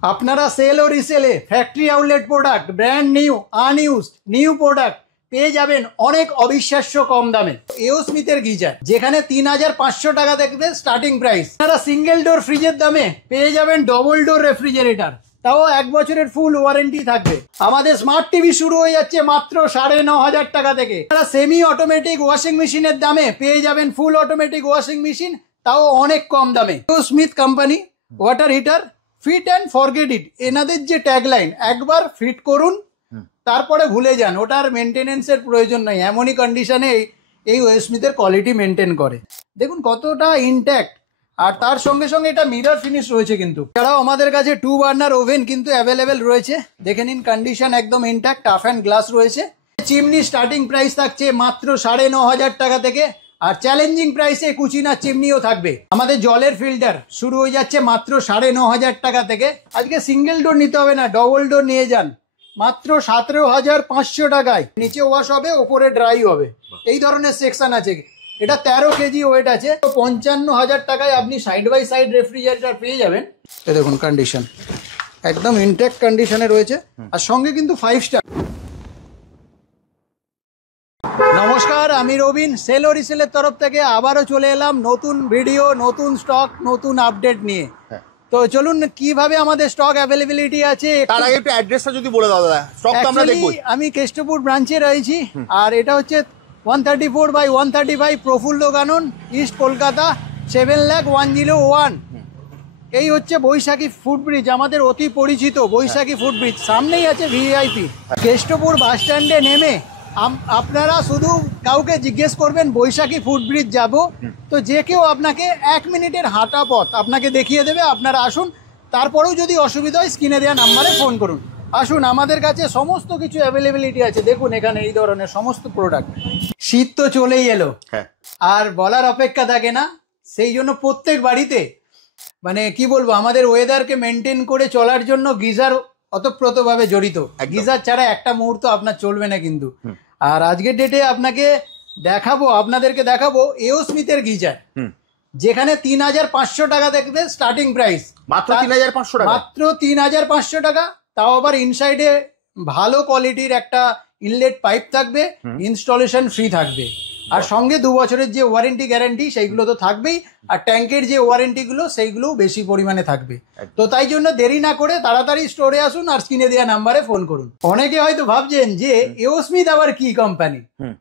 আপনারা সেল ও রিসেলে factory outlet product brand new unused new product পেয়ে যাবেন অনেক অবিশ্বাস্য কম দামে। এও স্মিথের গিজার যেখানে 3500 টাকা থেকে স্টার্টিং প্রাইস। আপনারা সিঙ্গেল ডোর ফ্রিজের দামে পেয়ে যাবেন ডবল ডোর রেফ্রিজারেটর, তাও 1 বছরের ফুল ওয়ারেন্টি থাকবে। আমাদের স্মার্ট টিভি শুরু হয়ে যাচ্ছে মাত্র 9500 টাকা থেকে। আপনারা সেমি অটোমেটিক ওয়াশিং মেশিনের দামে পেয়ে যাবেন ফুল অটোমেটিক ওয়াশিং মেশিন, তাও অনেক কম দামে। AO Smith company water heater fit and forget it, এনাদের যে ট্যাগলাইন, একবার ফিট করুন তারপরে ভুলে যান, ওটার মেনটেনেন্সের প্রয়োজন নেই। এমনই কন্ডিশনে এই এও স্মিথের কোয়ালিটি মেনটেন করে। দেখুন কতটা ইনট্যাক্ট, আর তার সঙ্গে সঙ্গে এটা মিরর ফিনিশ রয়েছে। কিন্তু এছাড়াও আমাদের কাছে 2 বার্নার ওভেন কিন্তু অ্যাভেলেবেল রয়েছে। দেখে নিন কন্ডিশন একদম ইনট্যাক্ট, টাফ অ্যান্ড গ্লাস রয়েছে। চিমনি স্টার্টিং প্রাইস থাকছে মাত্র 9500 টাকা থেকে, আর চ্যালেঞ্জিং প্রাইসে কুচিনা চিমনিও থাকবে। আমাদের জলের ফিল্টার শুরু হয়ে যাচ্ছে মাত্র 9500 টাকা থেকে। আজকে সিঙ্গেল ডোর নিতে হবে না, ডবল ডোর নিয়ে যান মাত্র 17500 টাকায়। নিচে ওয়াশ হবে, ওপরে ড্রাই হবে, এই ধরনের সেকশন আছে। এটা 13 কেজি ওয়েট আছে। 55000 টাকায় আপনি সাইড বাই সাইড রেফ্রিজারেটর পেয়ে যাবেন। এই দেখুন কন্ডিশন একদম ইনট্যাক্ট কন্ডিশনে রয়েছে, আর সঙ্গে কিন্তু 5 স্টার। নমস্কার, আমি রবিন, সেল ও রিসেলের তরফ থেকে আবারও চলে এলাম নতুন ভিডিও, নতুন স্টক, নতুন আপডেট নিয়ে। তো চলুন কিভাবে আমাদের স্টক অ্যাভেলেবিলিটি আছে তার আগে একটু অ্যাড্রেসটা যদি বলে দাও দাদা। স্টক তো আমরা দেখব। আমি কেষ্টপুর ব্রাঞ্চে রয়েছি, আর এটা হচ্ছে 134/135 প্রফুল্ল কানন, ইস্ট কলকাতা 7,01,01। এই হচ্ছে বৈশাখী ফুটব্রিজ, আমাদের অতি পরিচিত বৈশাখী ফুটব্রিজ। সামনেই আছে ভিআইপি। কেষ্টপুর বাস স্ট্যান্ডে নেমে আপনারা শুধু কাউকে জিজ্ঞেস করবেন বৈশাখী ফুটব্রিজ যাব, তো যে কেউ আপনাকে 1 মিনিটের হাঁটা পথ আপনাকে দেখিয়ে দেবে। আপনারা আসুন, তারপরেও যদি অসুবিধা হয় স্ক্রিনে দেওয়া নাম্বারে ফোন করুন। আসুন, আমাদের কাছে সমস্ত কিছু অ্যাভেলেবিলিটি আছে। দেখুন এখানে এই ধরনের সমস্ত প্রোডাক্ট। শীত তো চলেই এলো, আর বলার অপেক্ষা থাকে না। সেই জন্য প্রত্যেক বাড়িতে মানে কি বলবো, আমাদের ওয়েদারকে মেনটেন করে চলার জন্য গিজার অতপ্রতভাবে জড়িত। গিজার ছাড়া একটা মুহূর্ত আপনার চলবে না কিন্তু। আর আজকের ডেটে আপনাদেরকে দেখাবো এও স্মিথের গিজার, যেখানে 3500 টাকা থেকে স্টার্টিং প্রাইস। মাত্র 3500 টাকা, মাত্র 3500 টাকা, তাও আবার ইনসাইডে ভালো কোয়ালিটির একটা ইনলেট পাইপ থাকবে, ইনস্টলেশন ফ্রি থাকবে, আর সঙ্গে 2 বছরের যে ওয়ারেন্টি গ্যারান্টি সেইগুলো তো থাকবেই, আর ট্যাঙ্কের যে ওয়ারেন্টিগুলো সেইগুলোও বেশি পরিমাণে থাকবে। তো তাই জন্য দেরি না করে তাড়াতাড়ি স্টোরে আসুন, আর স্ক্রিনে দেওয়া নাম্বারে ফোন করুন। অনেকে হয়তো ভাবছেন যে এও স্মিথ আবার কি কোম্পানি,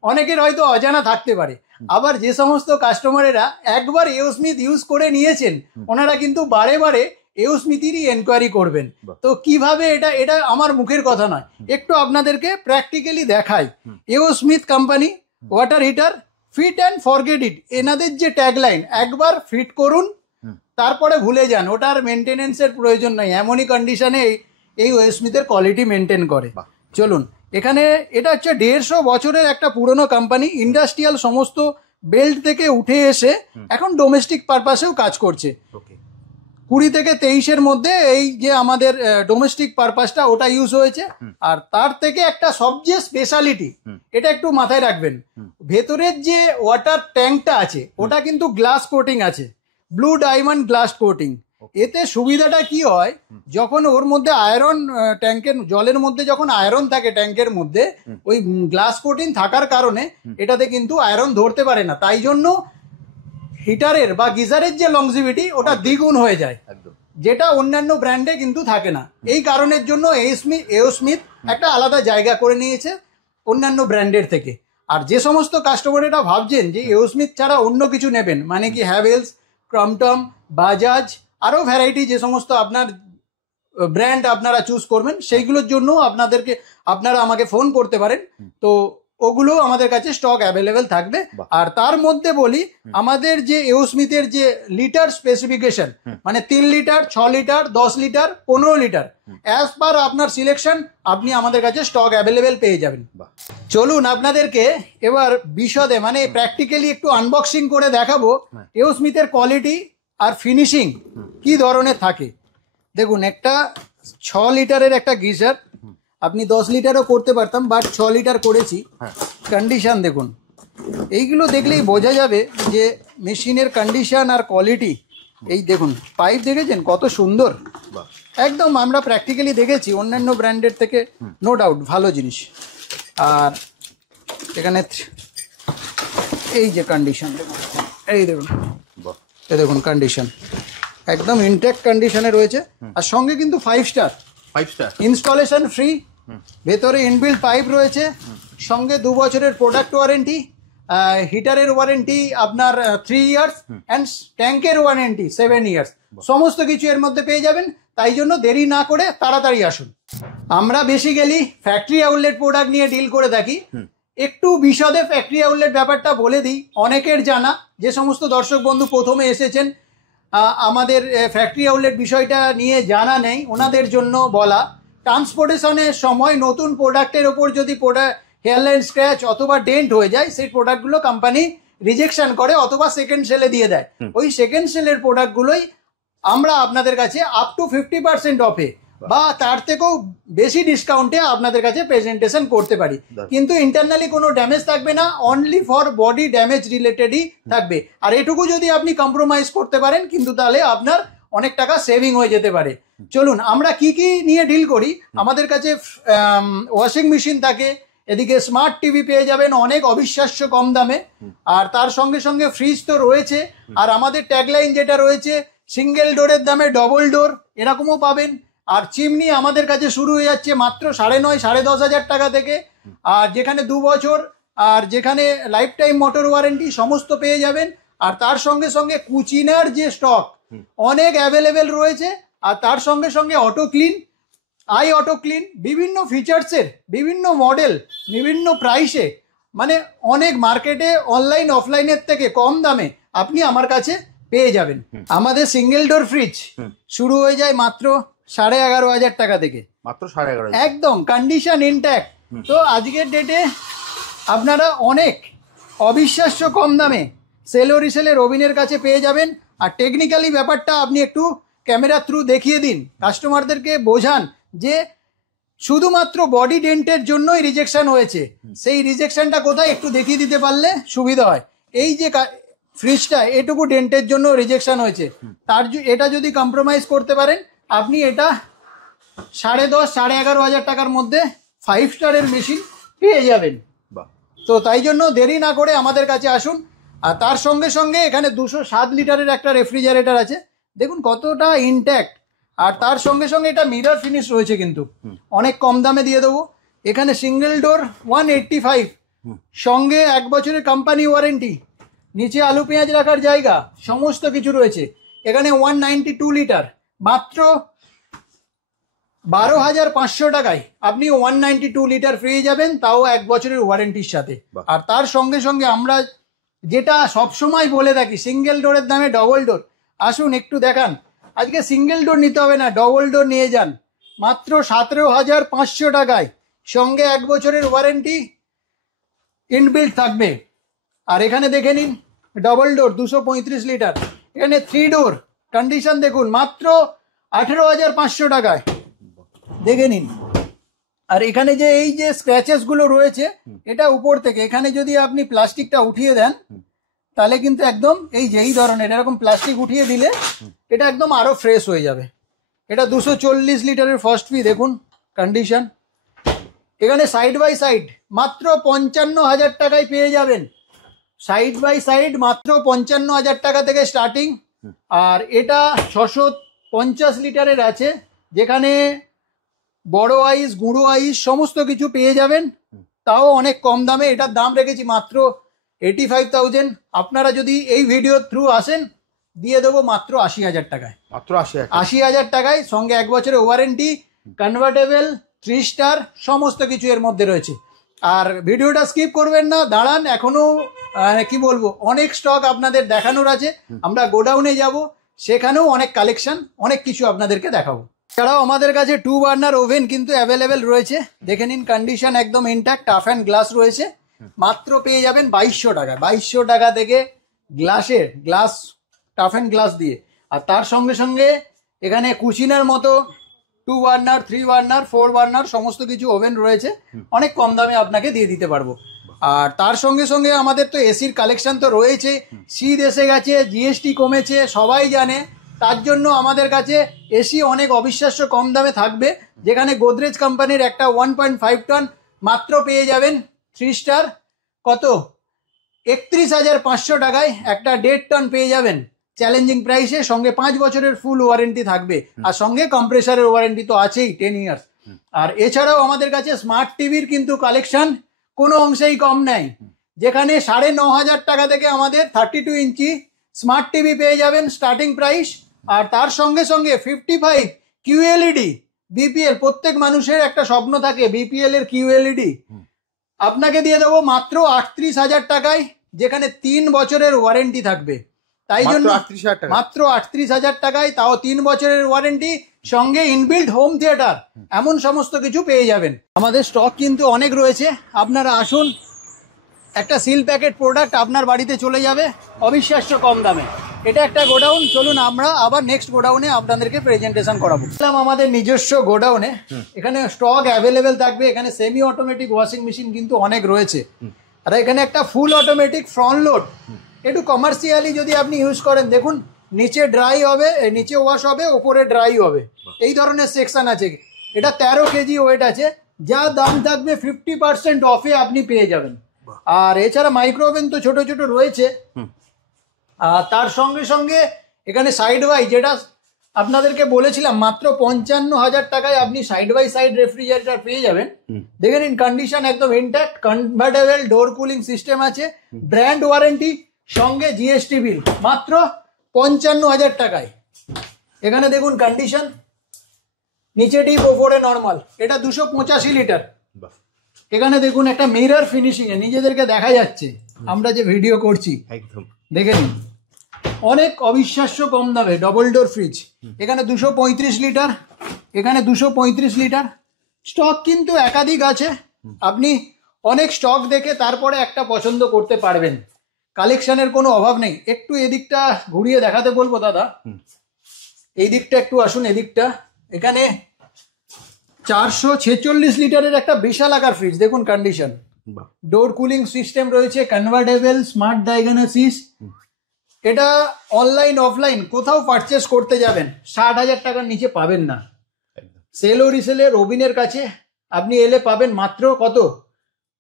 অনেকের হয়তো অজানা থাকতে পারে। আবার যে সমস্ত কাস্টমারেরা একবার এও স্মিথ ইউজ করে নিয়েছেন, ওনারা কিন্তু বারে বারে এও স্মিথেরই এনকোয়ারি করবেন। তো কিভাবে, এটা আমার মুখের কথা নয়, একটু আপনাদেরকে প্র্যাকটিক্যালি দেখাই। AO Smith company water heater fit and forget it, এনাদের যে ট্যাগলাইন, একবার ফিট করুন তারপরে ভুলে যান, ওটার মেনটেনেন্সের প্রয়োজন নেই। এমনই কন্ডিশনে এই এও স্মিথের কোয়ালিটি মেনটেন করে। চলুন, এখানে এটা হচ্ছে 150 বছরের একটা পুরনো কোম্পানি। ইন্ডাস্ট্রিয়াল সমস্ত বেল্ট থেকে উঠে এসে এখন ডোমেস্টিক পারপাসেও কাজ করছে। 20 থেকে 23-এর মধ্যে এই যে আমাদের ডোমেস্টিক পারপাসটা ওটা ইউজ হয়েছে। আর তার থেকে একটা সবচেয়ে স্পেশালিটি, এটা একটু মাথায় রাখবেন, ভেতরের যে ওয়াটার ট্যাঙ্কটা আছে ওটা কিন্তু গ্লাস কোটিং আছে, ব্লু ডায়মন্ড গ্লাস কোটিং। এতে সুবিধাটা কি হয়, যখন ওর মধ্যে আয়রন, ট্যাঙ্কের জলের মধ্যে যখন আয়রন থাকে ট্যাঙ্কের মধ্যে, ওই গ্লাস কোটিং থাকার কারণে এটাতে কিন্তু আয়রন ধরতে পারে না। তাই জন্য হিটারের বা গিজারের যে লংজিভিটি ওটা দ্বিগুণ হয়ে যায়, যেটা অন্যান্য ব্র্যান্ডে কিন্তু থাকে না। এই কারণের জন্য এও স্মিথ একটা আলাদা জায়গা করে নিয়েছে অন্যান্য ব্র্যান্ডের থেকে। আর যে সমস্ত কাস্টমারেরা ভাবছেন যে এও স্মিথ ছাড়া অন্য কিছু নেবেন, মানে কি হ্যাভেলস, ক্রম্পটন, বাজাজ, আরও ভ্যারাইটি যে সমস্ত আপনার ব্র্যান্ড আপনারা চুজ করবেন, সেইগুলোর জন্য আপনারা আমাকে ফোন করতে পারেন। তো ওগুলো আমাদের কাছে স্টক অ্যাভেলেবেল থাকবে। আর তার মধ্যে বলি, আমাদের যে এও স্মিথের যে লিটার স্পেসিফিকেশন, মানে 3 litre, 6 litre, 10 litre, 15 litre, as per আপনার সিলেকশন আপনি আমাদের কাছে স্টক অ্যাভেলেবেল পেয়ে যাবেন। চলুন আপনাদেরকে এবার বিশদে মানে প্র্যাকটিক্যালি একটু আনবক্সিং করে দেখাবো এও স্মিথের কোয়ালিটি আর ফিনিশিং কি ধরনের থাকে। দেখুন, একটা 6 লিটারের একটা গিজার, আপনি 10 লিটারও করতে পারতাম, বাট 6 লিটার করেছি। কন্ডিশন দেখুন, এইগুলো দেখলেই বোঝা যাবে যে মেশিনের কন্ডিশন আর কোয়ালিটি। এই দেখুন, পাইপ দেখেছেন কত সুন্দর, একদম আমরা প্র্যাকটিক্যালি দেখেছি অন্যান্য ব্র্যান্ডের থেকে, নো ডাউট ভালো জিনিস। আর এখানে এই যে কন্ডিশন দেখুন, এই দেখুন, এই দেখুন কন্ডিশন একদম ইনট্যাক্ট কন্ডিশনে রয়েছে। আর সঙ্গে কিন্তু 5 স্টার ইনস্টলেশন ফ্রি, ভেতরে ইনবিল্ট পাইপ রয়েছে, সঙ্গে 2 বছরের প্রোডাক্ট ওয়ারেন্টি, হিটারের ওয়ারেন্টি আপনার 3 ইয়ার্স অ্যান্ড ট্যাঙ্কের ওয়ারেন্টি 7 ইয়ার্স, সমস্ত কিছু এর মধ্যে পেয়ে যাবেন। তাই জন্য দেরি না করে তাড়াতাড়ি আসুন। আমরা বেসিক্যালি ফ্যাক্টরি আউটলেট প্রোডাক্ট নিয়ে ডিল করে থাকি। একটু বিশদে ফ্যাক্টরি আউটলেট ব্যাপারটা বলে দিই, অনেকের জানা, যে সমস্ত দর্শক বন্ধু প্রথমে এসেছেন আমাদের ফ্যাক্টরি আউটলেট বিষয়টা নিয়ে জানা নেই, ওনাদের জন্য বলা। ট্রান্সপোর্টেশনের সময় নতুন প্রোডাক্টের ওপর যদি হেয়ারলাইন স্ক্র্যাচ অথবা ডেন্ট হয়ে যায়, সেই প্রোডাক্টগুলো কোম্পানি রিজেকশন করে অথবা সেকেন্ড সেলে দিয়ে দেয়। ওই সেকেন্ড সেলের প্রোডাক্টগুলোই আমরা আপনাদের কাছে আপ টু 50% অফে বা তার থেকেও বেশি ডিসকাউন্টে আপনাদের কাছে প্রেজেন্টেশন করতে পারি। কিন্তু ইন্টারনালি কোনো ড্যামেজ থাকবে না, অনলি ফর বডি ড্যামেজ রিলেটেডই থাকবে। আর এটুকু যদি আপনি কম্প্রোমাইজ করতে পারেন, কিন্তু তাহলে আপনার অনেক টাকা সেভিং হয়ে যেতে পারে। চলুন আমরা কি কি নিয়ে ডিল করি। আমাদের কাছে ওয়াশিং মেশিন থাকে, এদিকে স্মার্ট টিভি পেয়ে যাবেন অনেক অবিশ্বাস্য কম দামে, আর তার সঙ্গে সঙ্গে ফ্রিজ তো রয়েছে। আর আমাদের ট্যাগলাইন যেটা রয়েছে, সিঙ্গেল ডোরের দামে ডবল ডোর, এরকমও পাবেন। আর চিমনি আমাদের কাছে শুরু হয়ে যাচ্ছে মাত্র 9.5 10.5 হাজার টাকা থেকে, আর যেখানে 2 বছর আর যেখানে লাইফ টাইম মোটর ওয়ারেন্টি সমস্ত পেয়ে যাবেন। আর তার সঙ্গে সঙ্গে কুচিনার যে স্টক অনেক অ্যাভেলেবেল রয়েছে, আর তার সঙ্গে সঙ্গে অটো ক্লিন, অটো ক্লিন, বিভিন্ন ফিচার্সের, বিভিন্ন মডেল, বিভিন্ন প্রাইসে, মানে অনেক মার্কেটে অনলাইন অফলাইনের থেকে কম দামে আপনি আমার কাছে পেয়ে যাবেন। আমাদের সিঙ্গেল ডোর ফ্রিজ শুরু হয়ে যায় মাত্র 11.5 হাজার টাকা থেকে, মাত্র 11.5, একদম কন্ডিশন ইনট্যাক্ট। তো আজকের ডেটে আপনারা অনেক অবিশ্বাস্য কম দামে সেল ও রিসেলের রবিনের কাছে পেয়ে যাবেন। আর টেকনিক্যালি ব্যাপারটা আপনি একটু ক্যামেরা থ্রু দেখিয়ে দিন, কাস্টমারদেরকে বোঝান যে শুধুমাত্র বডি ডেন্টের জন্যই রিজেকশন হয়েছে। সেই রিজেকশনটা কোথায় একটু দেখিয়ে দিতে পারলে সুবিধা হয়। এই যে ফ্রিজটা এটুকু ডেন্টের জন্য রিজেকশন হয়েছে, এটা যদি কম্প্রোমাইজ করতে পারেন, আপনি এটা 10.5 11.5 হাজার টাকার মধ্যে 5 স্টারের মেশিন পেয়ে যাবেন। তো তাই জন্য দেরি না করে আমাদের কাছে আসুন। আর তার সঙ্গে সঙ্গে এখানে 207 লিটারের একটা রেফ্রিজারেটর আছে, দেখুন কতটা ইনট্যাক্ট। আর তার সঙ্গে সঙ্গে এটা মিরর ফিনিশ রয়েছে, কিন্তু অনেক কম দামে দিয়ে দেবো। এখানে সিঙ্গেল ডোর 185, সঙ্গে 1 বছরের কোম্পানি ওয়ারেন্টি, নিচে আলু পেঁয়াজ রাখার জায়গা, সমস্ত কিছু রয়েছে। এখানে 192 লিটার মাত্র 12,500 টাকায় আপনি 192 লিটার পেয়ে যাবেন, তাও 1 বছরের ওয়ারেন্টির সাথে। আর তার সঙ্গে সঙ্গে আমরা যেটা সবসময় বলে থাকি, সিঙ্গেল ডোরের দামে ডবল ডোর। আসুন একটু দেখান, আজকে সিঙ্গেল ডোর নিতে হবে না, ডবল ডোর নিয়ে যান মাত্র 17,500 টাকায়, সঙ্গে 1 বছরের ওয়ারেন্টি ইনবিল্ট থাকবে। আর এখানে দেখে নিন ডবল ডোর 235 লিটার, এখানে 3 ডোর, কন্ডিশন দেখুন মাত্র 18,500 টাকায়, দেখে নিন। আর এখানে যে এই যে স্ক্র্যাচেস গুলো রয়েছে, এটা উপর থেকে, এখানে যদি আপনি প্লাস্টিকটা উঠিয়ে দেন তাহলে কিন্তু একদম এই যে এই ধরনের এরকম প্লাস্টিক উঠিয়ে দিলে এটা একদম আরো ফ্রেশ হয়ে যাবে। এটা 240 লিটারের ফার্স্ট ফি, দেখুন কন্ডিশন। এখানে সাইড বাই সাইড মাত্র 55,000 টাকায় পেয়ে যাবেন, সাইড বাই সাইড মাত্র 55,000 টাকা থেকে স্টার্টিং। আর এটা 650 লিটারের আছে, যেখানে বড় আইস, গুঁড়ো আইস সমস্ত কিছু পেয়ে যাবেন, তাও অনেক কম দামে। এটার দাম রেখেছি মাত্র 85,000। আপনারা যদি এই ভিডিও থ্রু আসেন, দিয়ে দেবো মাত্র 80,000 টাকায়, মাত্র 80,000 টাকায়, সঙ্গে 1 বছরের ওয়ারেন্টি, কনভার্টেবল, 3 স্টার, সমস্ত কিছু এর মধ্যে রয়েছে। আর ভিডিওটা স্কিপ করবেন না, দাঁড়ান, এখনো কি বলবো, অনেক স্টক আপনাদের দেখানোর আছে। আমরা গোডাউনে যাব, সেখানেও অনেক কালেকশন, অনেক কিছু আপনাদেরকে দেখাবো। এছাড়াও আমাদের কাছে 2 বার্নার ওভেন কিন্তু অ্যাভেলেবেল রয়েছে, দেখে নিন কন্ডিশন একদম ইনট্যাক্ট, টাফ অ্যান্ড গ্লাস রয়েছে, মাত্র পেয়ে যাবেন 2200 টাকা, 2200 টাকা থেকে গ্লাস টাফ অ্যান্ড গ্লাস দিয়ে। আর তার সঙ্গে সঙ্গে এখানে কুচিনার মতো 2 বার্নার, 3 বার্নার, 4 বার্নার সমস্ত কিছু ওভেন রয়েছে, অনেক কম দামে আপনাকে দিয়ে দিতে পারবো। আর তার সঙ্গে সঙ্গে আমাদের তো এসির কালেকশন তো রয়েছে, শীত এসে গেছে, জিএসটি কমেছে, সবাই জানে। তার জন্য আমাদের কাছে এসি অনেক অবিশ্বাস্য কম দামে থাকবে, যেখানে গোদরেজ কোম্পানির একটা 1.5 টন মাত্র পেয়ে যাবেন 3 স্টার কত 31,500 টাকায়, একটা 1.5 টন পেয়ে যাবেন চ্যালেঞ্জিং প্রাইসে, সঙ্গে 5 বছরের ফুল ওয়ারেন্টি থাকবে, আর সঙ্গে কম্প্রেসারের ওয়ারেন্টি তো আছেই 10 ইয়ার্স। আর এছাড়াও আমাদের কাছে স্মার্ট টিভির কিন্তু কালেকশন কোনো অংশেই কম নাই, যেখানে 9,500 টাকা থেকে আমাদের 32 ইঞ্চি স্মার্ট টিভি পেয়ে যাবেন স্টার্টিং প্রাইস, আর তার সঙ্গে সঙ্গে 55 কিউএলইডি বিপিএল, প্রত্যেক মানুষের একটা স্বপ্ন থাকে বিপিএল এর কিউএলইডি, আপনাকে দিয়ে দেবো মাত্র 38,000 টাকায়, যেখানে 3 বছরের ওয়ারেন্টি থাকবে। তাই জন্য মাত্র 38,000 টাকায়, তাও 3 বছরের ওয়ারেন্টি, সঙ্গে ইনবিল্ট হোম থিয়েটার, এমন সমস্ত কিছু পেয়ে যাবেন। আমাদের স্টক কিন্তু অনেক রয়েছে, আপনারা আসুন, একটা সিল প্যাকেট প্রোডাক্ট আপনার বাড়িতে চলে যাবে অবিশ্বাস্য কম দামে। এটা একটা গোডাউন, চলুন আমরা আবার নেক্সট গোডাউনে আপনাদেরকে প্রেজেন্টেশন করাবো। আমাদের নিজস্ব গোডাউনে এখানে স্টক অ্যাভেলেবেল থাকবে, এখানে সেমি অটোমেটিক ওয়াশিং মেশিন কিন্তু অনেক রয়েছে, আর এখানে একটা ফুল অটোমেটিক ফ্রন্ট লোড, একটু কমার্শিয়ালি যদি আপনি ইউজ করেন, দেখুন নিচে ড্রাই হবে, নিচে ওয়াশ হবে, ওপরে ড্রাই হবে, এই ধরনের সেকশন আছে। এটা 13 কেজি ওয়েট আছে, যা দাম থাকবে 50% অফে আপনি পেয়ে যাবেন। আর এছাড়া মাইক্রো ওভেন তো ছোট ছোট রয়েছে, আর তার সঙ্গে সঙ্গে এখানে সাইড বাই, যেটা আপনাদেরকে বলেছিলাম মাত্র 55,000 টাকায় আপনি সাইড বাই সাইড রেফ্রিজারেটর পেয়ে যাবেন। দেখে নিন কন্ডিশন একদম ইনট্যাক্ট, কনভার্টেবল ডোর কুলিং সিস্টেম আছে, ব্র্যান্ড ওয়ারেন্টি, সঙ্গে জিএসটি বিল, মাত্র 55,000 টাকায়। এখানে দেখুন কন্ডিশন, নিচে ডিপ ওপরে নর্মাল, এটা 285 লিটার। এখানে দেখুন একটা মিরর ফিনিশিং এ নিজেদেরকে দেখা যাচ্ছে আমরা যে ভিডিও করছি, একদম দেখে নিন, অনেক অবিশ্বাস্য কম দামে ডবল ডোর ফ্রিজ। এখানে 235 লিটার, এখানে 235 লিটার। স্টক কিন্তু একাধিক আছে, আপনি অনেক স্টক দেখে তারপরে একটা পছন্দ করতে পারবেন, কালেকশনের কোনো অভাব নেই। একটু এদিকটা ঘুরিয়ে দেখাতে বলবো দাদা, এই দিকটা একটু আসুন, এদিকটা। এখানে 446 লিটারের একটা বিশাল আকার ফ্রিজ, দেখুন কন্ডিশন, ডোর কুলিং সিস্টেম রয়েছে, কনভার্টেবল, স্মার্ট ডায়াগনোসিস। এটা অনলাইন অফলাইন কোথাও পারচেস করতে যাবেন 60,000 টাকার নিচে পাবেন না। সেল ও রিসেলে রবিনের কাছে আপনি এলে পাবেন মাত্র কত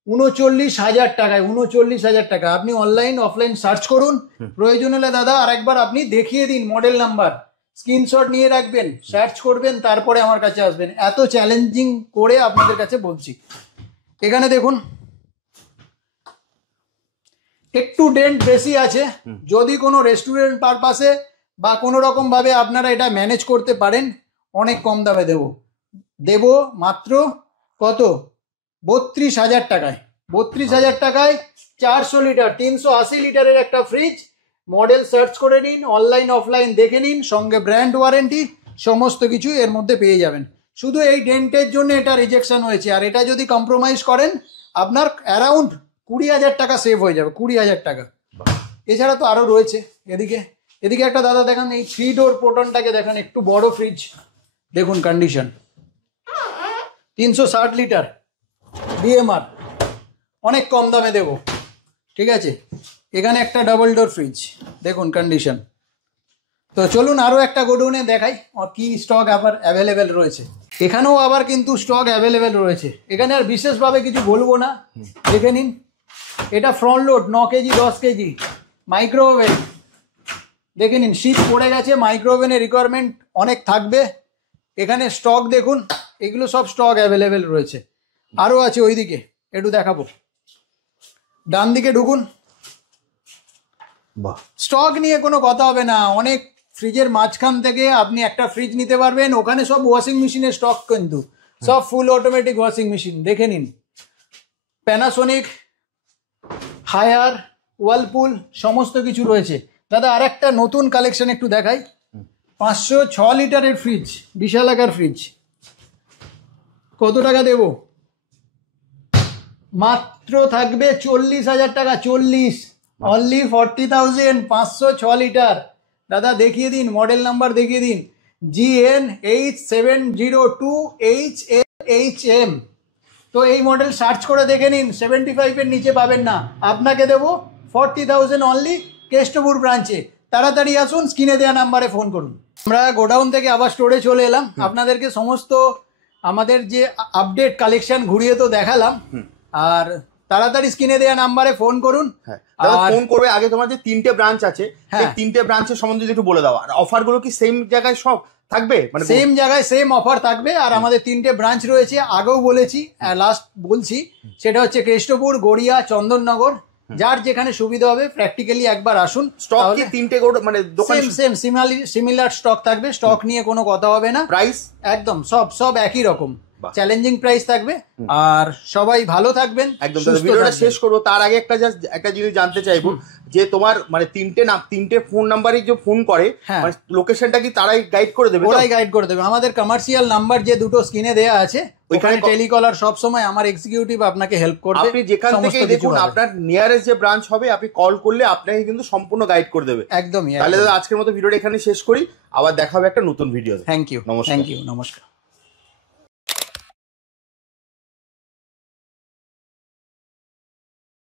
39,000 টাকায়, 39,000 টাকা। আপনি অনলাইন অফলাইন সার্চ করুন, প্রয়োজন হলে দাদা আরেকবার আপনি দেখিয়ে দিন মডেল নাম্বার, স্ক্রিনশট নিয়ে রাখবেন, সার্চ করবেন, তারপরে আমার কাছে আসবেন। এত চ্যালেঞ্জিং করে আপনাদের কাছে বলছি। এখানে দেখুন একটু ডেন্ট বেশি আছে, যদি কোনো রেস্টুরেন্ট পারপাসে বা কোনো রকম ভাবে আপনারা এটা ম্যানেজ করতে পারেন, অনেক কম দামে দেব মাত্র কত 32,000 টাকায়। 32,000 টাকায় 400 লিটার 380 লিটারের একটা ফ্রিজ, মডেল সার্চ করে নিন, অনলাইন অফলাইন দেখে নিন, সঙ্গে ব্র্যান্ড ওয়ারেন্টি, সমস্ত কিছু এর মধ্যে পেয়ে যাবেন। শুধু এই ডেন্টের জন্য এটা রিজেকশন হয়েছে, আর এটা যদি কম্প্রোমাইজ করেন আপনার অ্যারাউন্ড 20,000 টাকা সেভ হয়ে যাবে, 20,000 টাকা। এছাড়া তো আরও রয়েছে। এদিকে একটা দাদা দেখান, এই 3 ডোর প্রোটনটাকে দেখান, একটু বড় ফ্রিজ, দেখুন কন্ডিশন, 360 লিটার ডিএমআর, অনেক কম দামে দেব, ঠিক আছে। এখানে একটা ডাবল ডোর ফ্রিজ, দেখুন কন্ডিশন। তো চলুন আরও একটা গোডাউনে দেখাই কি স্টক আবার অ্যাভেলেবেল রয়েছে। এখানেও আবার কিন্তু স্টক অ্যাভেলেবেল রয়েছে, এখানে আর বিশেষভাবে কিছু বলবো না, দেখে নিন। এটা front load 9 KG 10 KG micro oven, দেখে নিন, শীত পড়ে গেছে, মাইক্রো ওভেনের রিকোয়ারমেন্ট অনেক থাকবে। এখানে স্টক দেখুন, এগুলো সব স্টক অ্যাভেলেবেল রয়েছে। আরও আছে ওইদিকে, একটু দেখাবো, ডান দিকে ঢুকুন। স্টক নিয়ে কোনো কথা হবে না, অনেক ফ্রিজের মাঝখান থেকে আপনি একটা ফ্রিজ নিতে পারবেন। ওখানে সব ওয়াশিং মেশিনের স্টক, কিন্তু সব ফুল অটোমেটিক ওয়াশিং মেশিন, দেখে নিন, প্যানাসোনিক, হায়ার, ওয়ালপুল, সমস্ত কিছু রয়েছে। দাদা আর একটা নতুন কালেকশন একটু দেখাই, 506 লিটারের ফ্রিজ, বিশাল আকার ফ্রিজ, কত টাকা দেব? মাত্র থাকবে 40,000 টাকা, 40, অনলি 40,000, 506 লিটার। দাদা দেখিয়ে দিন, মডেল নাম্বার দেখিয়ে দিন, GN8702HLHM। তো এই মডেল সার্চ করে দেখে নিন, 75-এর নিচে পাবেন না। আপনাকে দেবো 40,000 অনলি, কেষ্টপুর ব্রাঞ্চে। তাড়াতাড়ি আসুন, স্ক্রিনে দেওয়া নাম্বারে ফোন করুন। আমরা গোডাউন থেকে আবার স্টোরে চলে এলাম, আপনাদেরকে সমস্ত আমাদের যে আপডেট কালেকশন ঘুরিয়ে তো দেখালাম। আর তাড়াতাড়ি স্ক্রিনে দেওয়া নাম্বারে ফোন করুন। আর ফোন করবে। আগে তোমার যে 3টে ব্রাঞ্চ আছে, হ্যাঁ। সেই 3টে ব্রাঞ্চের সম্বন্ধে যদি একটু বলে দাও। আর অফার গুলো কি সেম জায়গায় সব থাকবে, মানে সেম জায়গায় সেম অফার থাকবে। আর আমাদের 3টে ব্রাঞ্চ রয়েছে, আগেও বলেছি, লাস্ট বলছি, সেটা হচ্ছে কেষ্টপুর, গড়িয়া, চন্দননগর। যার যেখানে সুবিধা হবে প্র্যাকটিক্যালি একবার আসুন। স্টক কি 3টে মানে দোকান সেম সিমিলার স্টক থাকবে, স্টক নিয়ে কোনো কথা হবে না। প্রাইস একদম সব একই রকম, চ্যালেঞ্জিং প্রাইস থাকবে। আর সবাই ভালো থাকবেন। একদম। ভিডিওটা শেষ করবো তার আগে একটা জিনিস জানতে চাইবো, যে তোমার মানে 3টে ফোন নাম্বারই যে ফোন করে, মানে লোকেশনটা কি তারাই গাইড করে দেবে? ওরাই গাইড করে দেবে। আমাদের কমার্শিয়াল নাম্বার যে দুটো স্ক্রিনে দেয়া আছে, ওইখানে টেলিকলার সব সময় আমার এক্সিকিউটিভ আপনাকে হেল্প করবে। আপনি যেখান থেকে দেখুন, আপনার নিয়ারেস্ট যে ব্রাঞ্চ হবে, আপনি কল করলে আপনাকে কিন্তু সম্পূর্ণ গাইড করে দেবে। একদমই। তাহলে আজকের মতো ভিডিওটা এখানে শেষ করি, আবার দেখা হবে একটা নতুন ভিডিও। Thank you. নমস্কার। Thank you. নমস্কার।